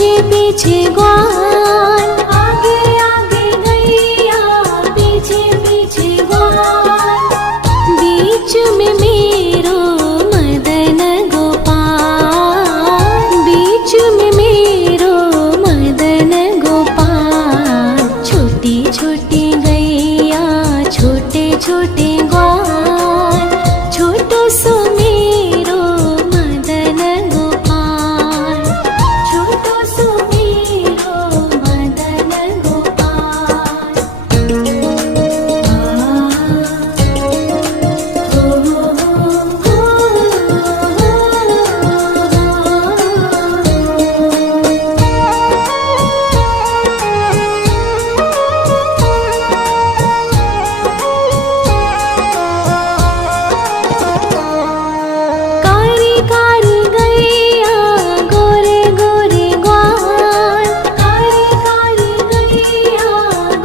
पीछे पीछे ग्वाल, आगे आगे गैया पीछे पीछे ग्वाल, बीच में मेरो मदन गोपाल, बीच में मेरो मदन गोपाल। छोटी छोटी गैया छोटे छोटे ग्वाल, छोटो सो मेरो मदन गोपाल, छोटो सो मेरो मदन गोपाल। कारी कारी गैया गोरे गोरे ग्वाल, कारी कारी गैया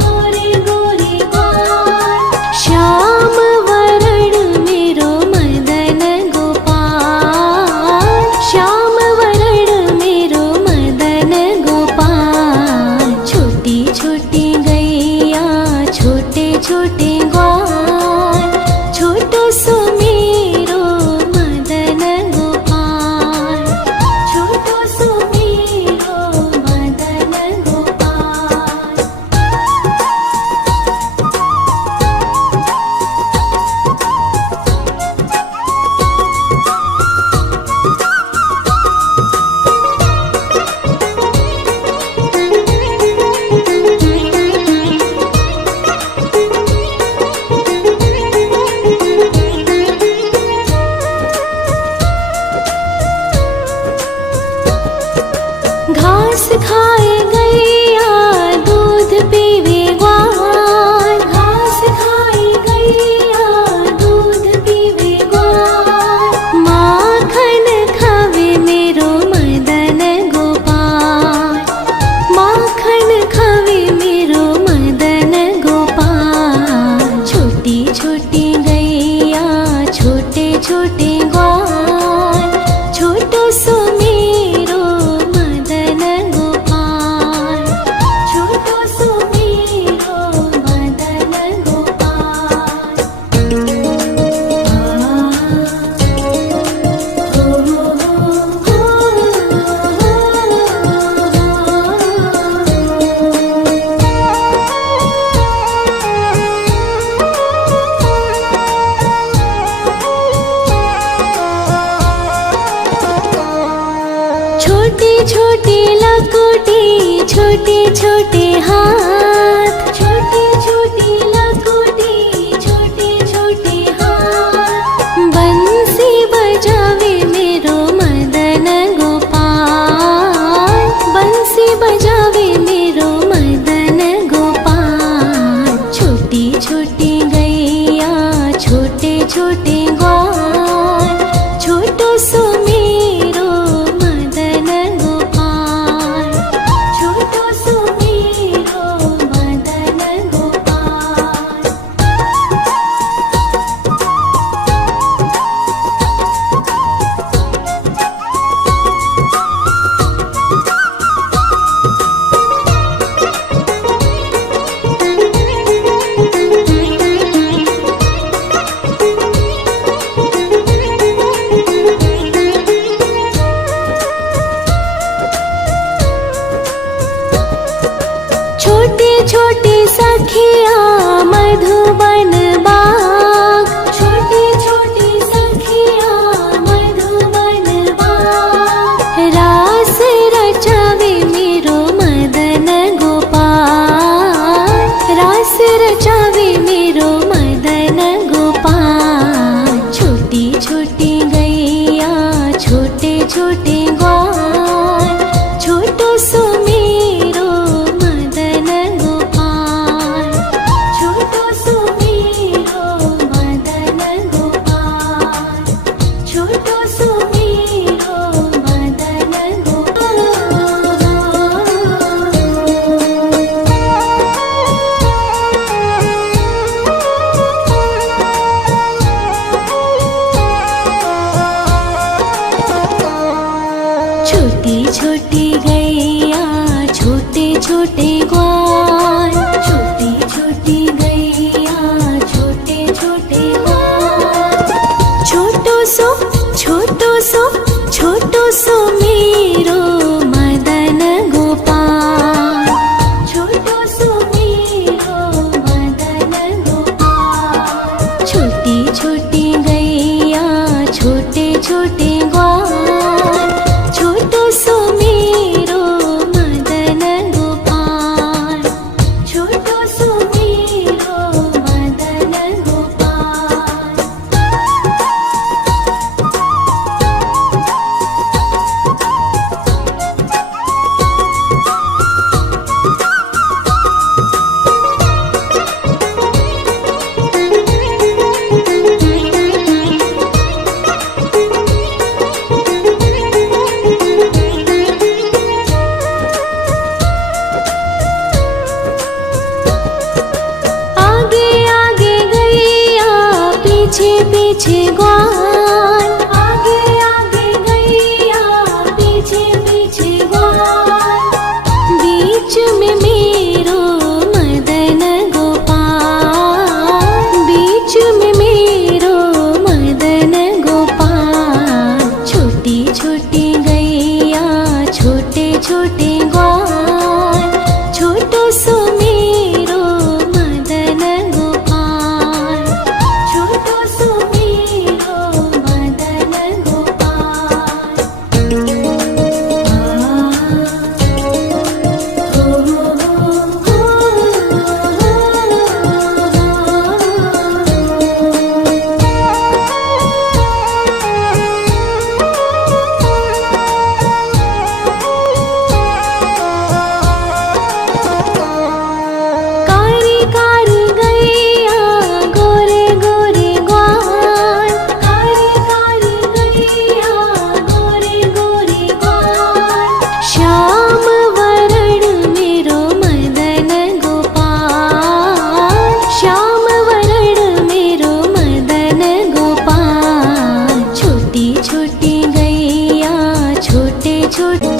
गोरे गोरे ग्वाल, श्याम वरण मेरो मदन गोपाल, श्याम वरण मेरो मदन गोपाल। छोटी छोटी गैया छोटे छोटे ग्वाल, छोटो सो मेरो मदन गोपाल, छोटो सो मेरो मदन गोपाल। घास खाए गैया दूध पीवे ग्वाल, घास खाए गैया दूध पीवे ग्वाल, माखन खावे मेरो मदन गोपाल, माखन खावे मेरो मदन गोपाल। छोटी छोटी गैया छोटे छोटे ग्वाल, छोटो सो मेरो मदन गोपाल, छोटो सो मेरो मदन गोपाल। छोटी छोटी लकुटी छोटे छोटे हाथ, छोटी छोटी लकुटी छोटे छोटे हाथ, बंसी बजावे मेरो मदन गोपाल, बंसी बजावे मेरो मदन गोपाल। छोटी छोटी गैया छोटे छोटे ग्वाल, छोटो सो मेरो मदन गोपाल, छोटो सो मेरो मदन गोपाल। छोटी छोटी सखिया मधुबन बाग, छोटी छोटी सखिया मधुबन बाग, रास रचावे मेरो मदन गोपाल, रास रचावे मेरो मदन गोपाल। छोटी छोटी गैया छोटे छोटे ग्वाल, छोटो सो मेरो मदन गोपाल, छोटो सो मेरो मदन गोपाल, छोटो सो मेरो मदन गोपाल। छोटी छोटी गैया छोटे ग्वाल, छोटी छोटी गैया छोटे छोटे ग्वाल। छोटो सो मेरो मदन गोपाल, छोटो सो मेरो मदन गोपाल। छोटी छोटी गैया छोटे छोटे ग्वाल, छोटो सो मेरो मदन गोपाल, छोटो सो मेरो मदन गोपाल। पीछे पीछे ग्वाल, आगे आगे गैया पीछे पीछे ग्वाल। बीच में मेरो मदन गोपाल, बीच में मेरो मदन गोपाल। छोटी छोटी गैया छोटे छोटे ग्वाल, छोटो सो मेरो मदन गोपाल, छोटो सो मेरो मदन गोपाल। कारी कारी गैया गोरे गोरे ग्वाल, कारी कारी गैया गोरे गोरे ग्वाल। श्याम वरण मेरो मदन गोपाल, श्याम वरण मेरो मदन गोपाल। छोटी छोटी गैया छोटे छोटे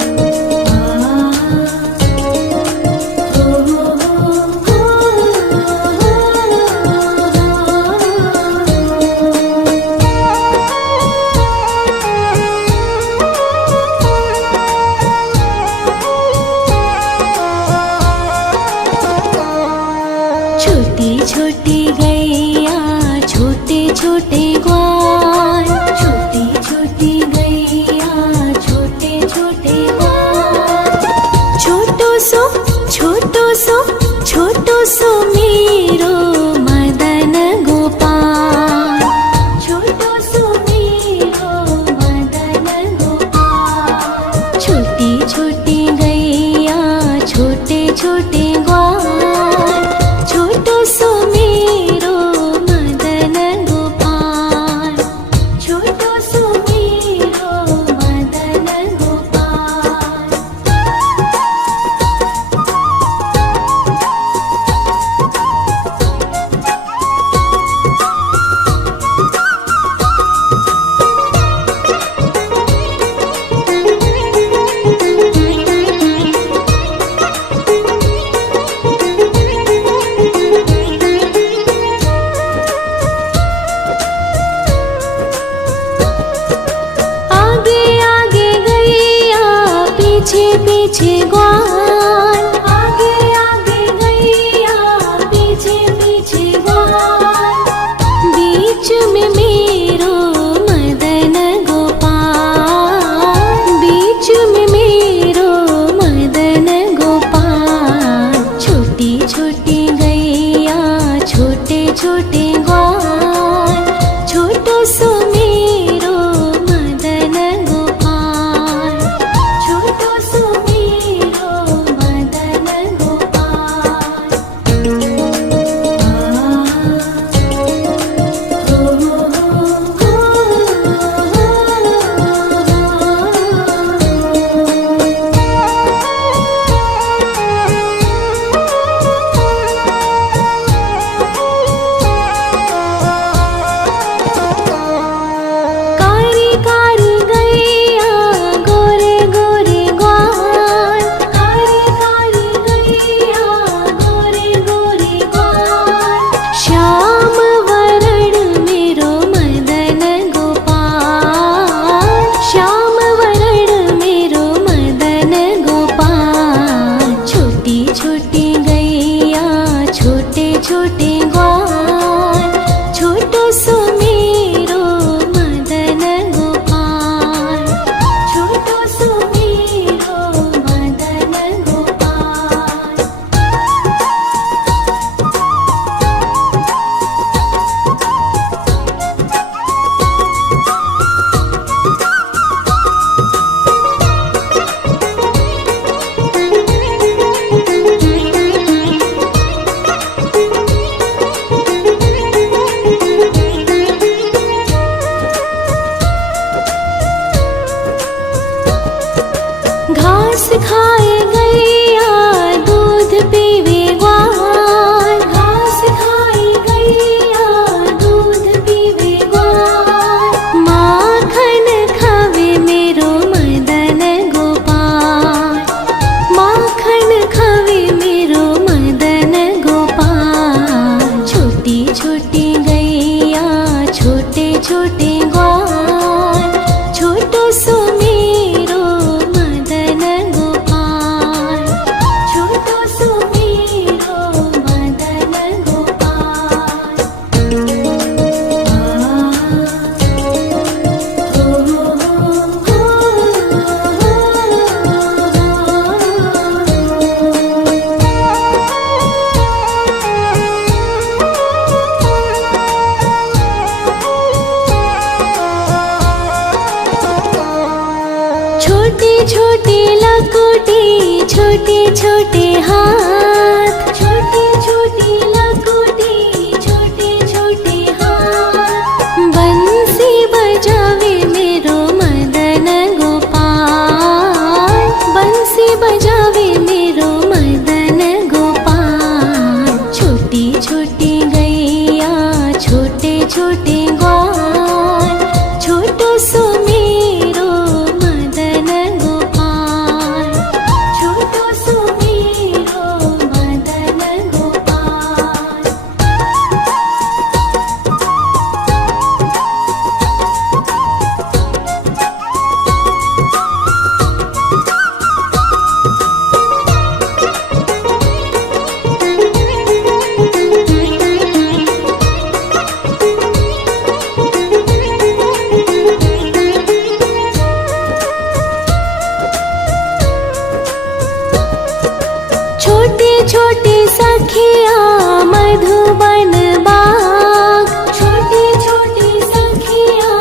छोटी छोटी गैया छोटे छोटे ग्वाल, छोटी छोटी गैया छोटे छोटे ग्वाल। छोटो सो मेरो मदन गोपाल, छोटो सो मेरो मदन गोपाल। छोटी छोटी गैया छोटे छोटे ग्वाल, छोटो सो मेरो मदन गोपाल, छोटो सो मेरो मदन गोपाल। आगे आगे गैया पीछे पीछे ग्वाल, आगे आगे गैया पीछे पीछे ग्वाल। बीच में मेरो मदन गोपाल, बीच में मेरो मदन गोपाल। छोटी छोटी गैया छोटे छोटे ग्वाल, छोटो सो मेरो मदन गोपाल, छोटो सो मेरो खाए गैया दूध पीवे ग्वाल, घास खाए गैया दूध पीवे ग्वाल, माखन खावे मेरो मदन गोपाल, माखन खावे मेरो मदन गोपाल। छोटी छोटी गैया छोटे छोटे ग्वाल, छोटो सो मेरो मदन गोपाल, छोटो सो मेरो मदन गोपाल। छोटी छोटी लकुटी छोटे छोटे हाथ, छोटी छोटी लकुटी छोटे छोटे हाथ, बंसी बजावे मेरो मदन गोपाल, बंसी बजावे मेरो मदन गोपाल। छोटी छोटी गैया छोटे छोटे ग्वाल, छोटो सो मेरो मदन गोपाल, छोटो सो मेरो मदन गोपाल। छोटी छोटी सखिया मधुबन बाग, छोटी छोटी सखिया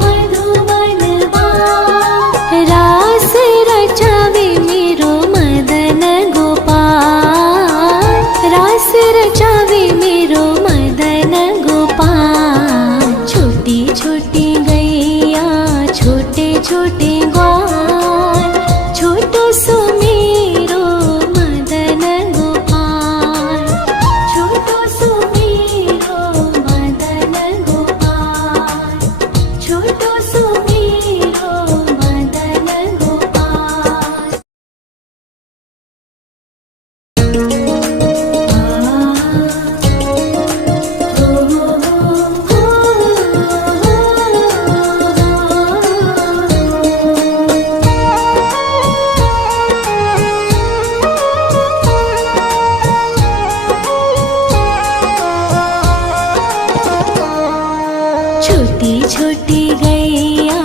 मधुबन बाग, रास रचावे मेरो मदन गोपाल, रास रचावे मेरो मदन गोपाल। छोटी छोटी गैया छोटे छोटे ग्वाल, छोटो सो मेरो मदन गोपाल, छोटो सो मेरो मदन गोपाल, छोटो सो मेरो मदन गोपाल। छोटी छोटी गैया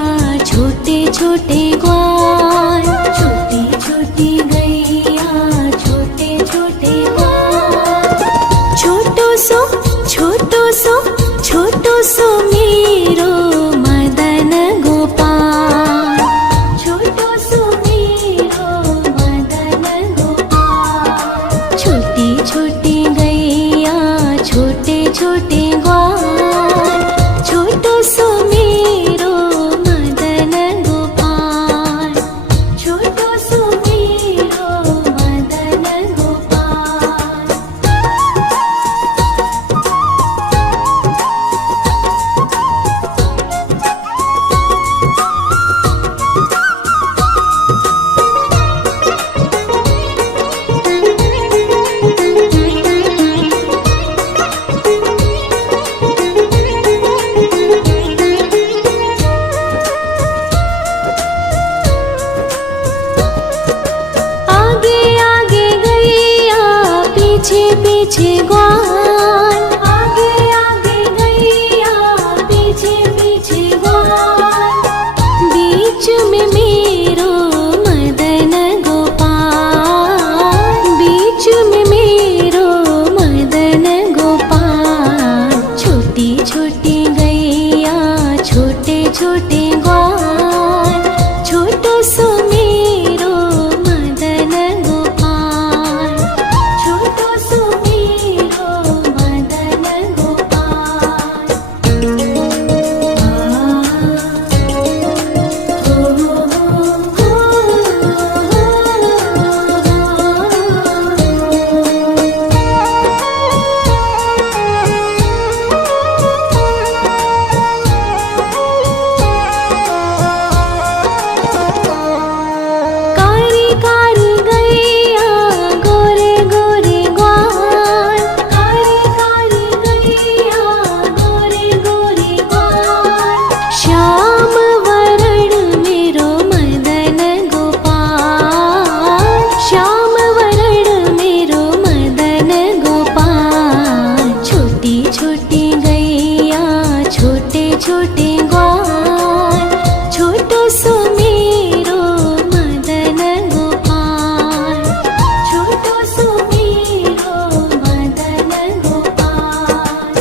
छोटे छोटे ग्वाल, छोटी छोटी गैया छोटे छोटे ग्वाल, छोटो सो छोटो सो छोटो सो मेरो मदन गोपाल, छोटो सो मेरो मदन गोपाल। छोटी छोटी गैया छोटे छोटे ग्वाल, छोटो सो मेरो मदन गोपाल, छोटो सो मेरो मदन गोपाल। आगे आगे गैया पीछे पीछे ग्वाल, आगे आगे गैया पीछे पीछे ग्वाल, बीच में मेरो मदन गोपाल, बीच में मेरो मदन गोपाल। छोटी छोटी गैया छोटे छोटे ग्वाल, छोटो सो मेरो मदन गोपाल, छोटो सो मेरो सो मेरो मदन गोपाल, छोटो सो मेरो मदन गोपाल।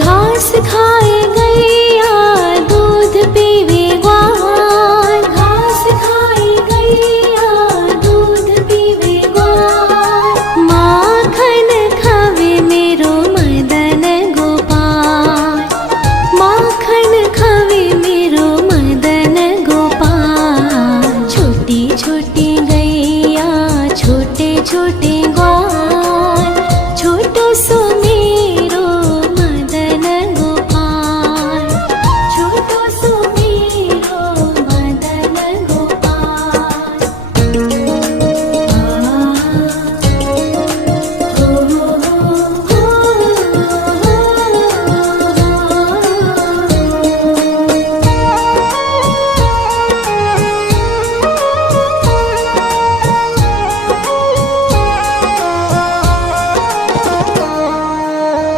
घास खाए गैया दूध पीवे ग्वाल, घास खाए गैया दूध पीवे ग्वाल। माखन खावे मेरो मदन गोपाल, माखन खावे मेरो मदन गोपाल। छोटी छोटी गैया छोटे छोटे ग्वाल, छोटो सो मेरो मदन गोपाल, छोटो सो मेरो मदन गोपाल।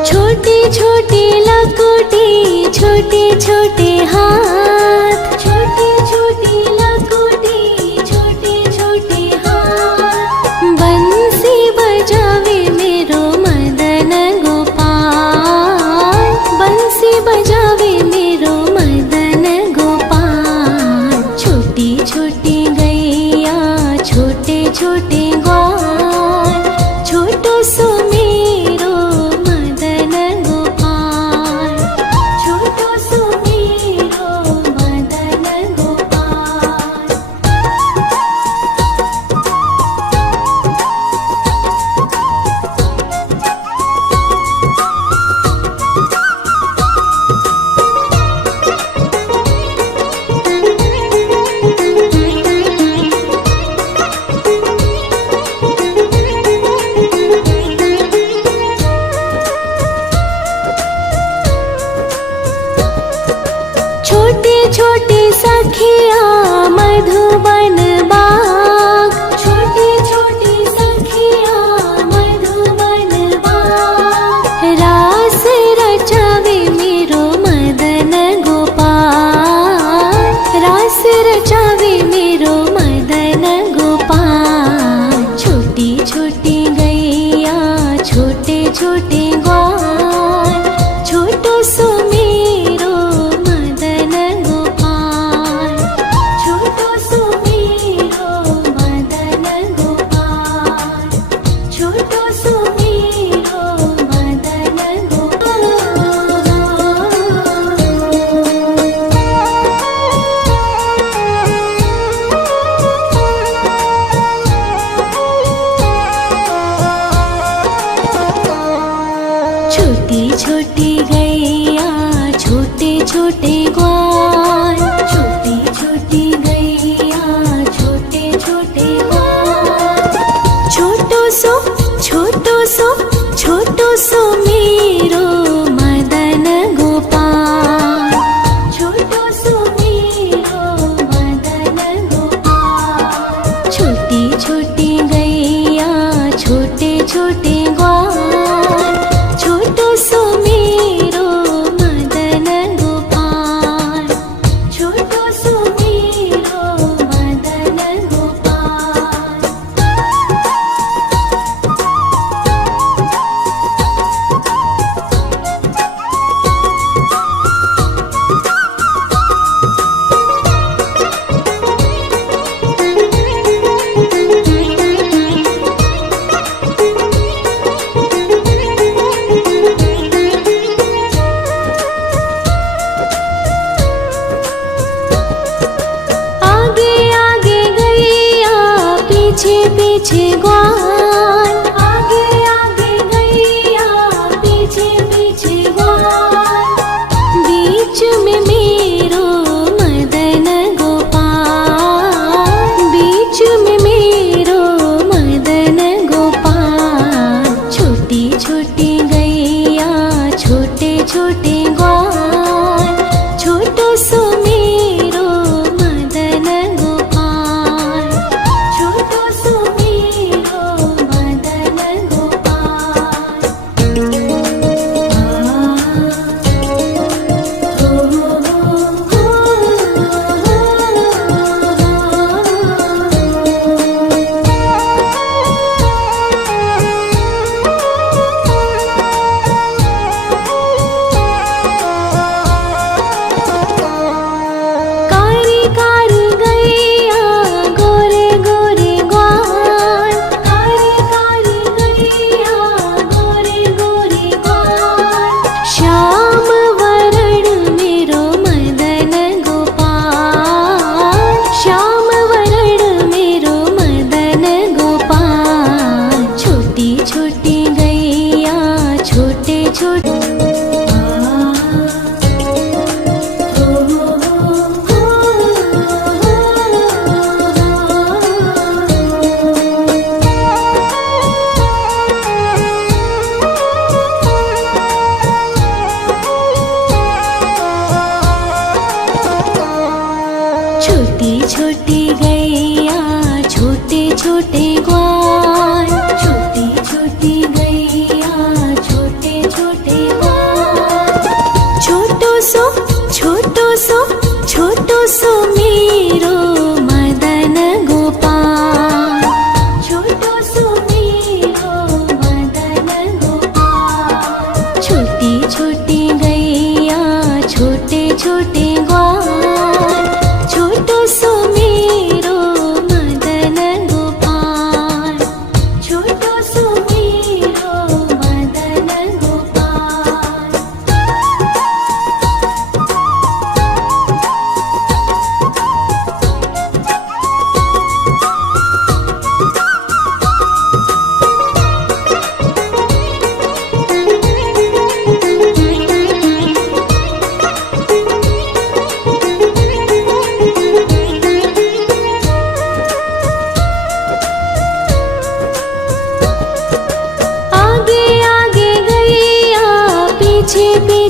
छोटी छोटी लकोटी छोटे छोटे हाथ, छोटी छोटी लकोटी छोटे छोटे हाथ। बंसी बजावे मेरो मदन गोपाल, बंसी बजावे मेरो मदन गोपाल। छोटी छोटी गैया छोटे छोटे ग्वाल, छोटो सो मेरो मदन गोपाल, छोटो सो मेरो मदन गोपाल। छोटे छोटे सखिया मधुबन बाग, छोटे छोटे सखिया मधुबन बाग। रास रचावे मेरो मदन गोपाल, रास रचावे मेरो मदन गोपाल। छोटी छोटी गैया छोटे छोटे ग्वाल, छोटो सो मेरो मदन गोपाल, छोटो सो मेरो मदन गोपाल, छोटो सो मेरो मदन गोपाल। छोटी छोटी गैया छोटे छोटे ग्वाल, छोटी छोटी गैया छोटे छोटे ग्वाल। छोटो सो छोटो सो मेरो मदन गोपाल, छोटो सो मेरो मदन गोपाल। छोटी छोटी गैया छोटे छोटे ग्वाल, छोटो सो मेरो मदन गोपाल, छोटो सो मेरो मदन गोपाल।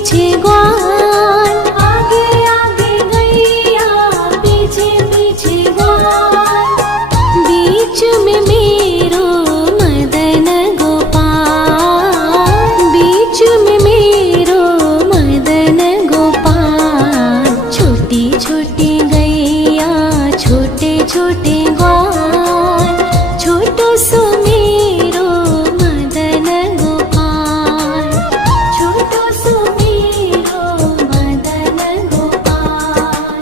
पीछे ग्वाल, आगे आगे गैया पीछे पीछे ग्वाल, बीच में मेरो मदन गोपाल, बीच में मेरो मदन गोपाल। छोटी छोटी गैया छोटे छोटे ग्वाल, छोटो सो मेरो मदन गोपाल, छोटो सो मेरो मदन गोपाल।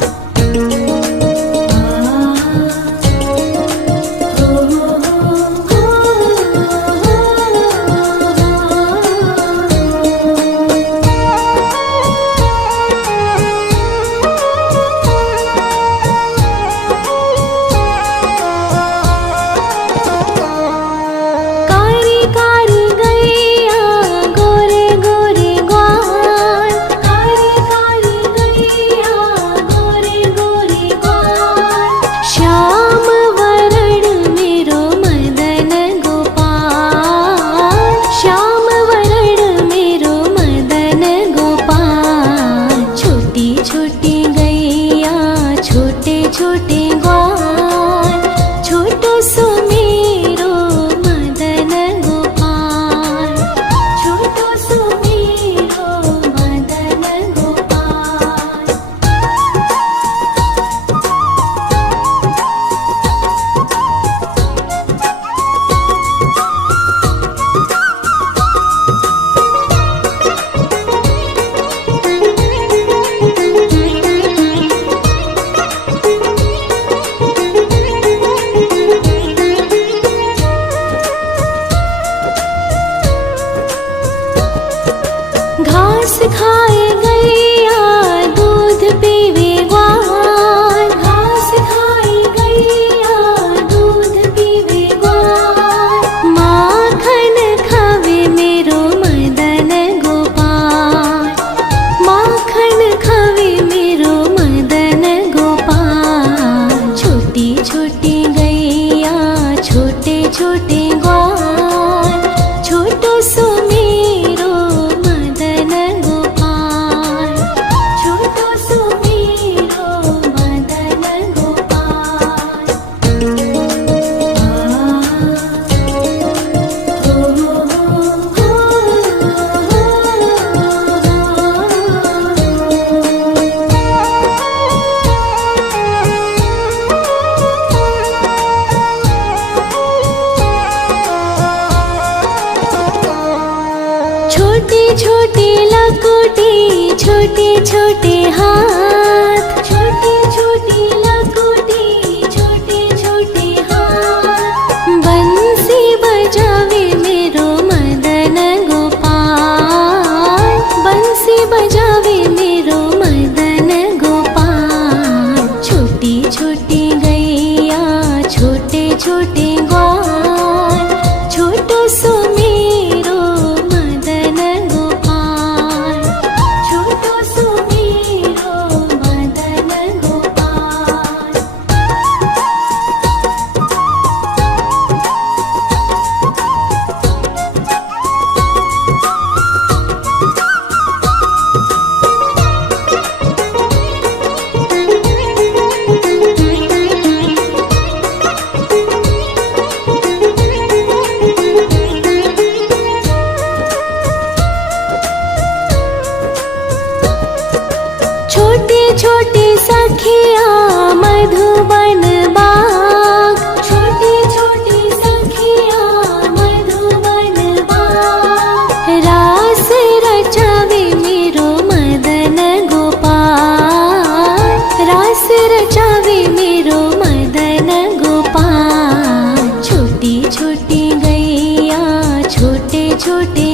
कारी कारी गैया गोरे गोरे ग्वाल, कारी कारी गैया गोरे गोरे ग्वाल, श्याम वरण मेरो मदन गोपाल, श्याम वरण मेरो मदन गोपाल। छोटी छोटी गैया छोटे छोटे ग्वाल, छोटो सो मेरो मदन गोपाल, छोटो सो मेरो मदन गोपाल। घास खाए गैया दूध पीवे ग्वाल, घास खाए गैया दूध पीवे ग्वाल, माखन खावे मेरो मदन गोपाल, माखन खावे मेरो मदन गोपाल। छोटी छोटी गैया छोटे छोटे ग्वाल, छोटो सो मेरो मदन गोपाल, छोटो सो मेरो मदन गोपाल। छोटी छोटी लकुटी छोटे छोटे हाथ, छोटी छोटी लकुटी छोटे छोटे हाथ, बंसी बजावे मेरो मदन गोपाल, बंसी बजावे मेरो मदन गोपाल। छोटी छोटी गैया छोटे छोटे ग्वाल, छोटो सो मेरो मदन गोपाल, छोटो सो मेरो मदन गोपाल। छोटी छोटी सखिया मधुबन बाग, छोटी छोटी सखिया मधुबन बाग, रास रचावे मेरो मदन गोपाल, रास रचावे मेरो मदन गोपाल। छोटी छोटी गैया छोटे छोटे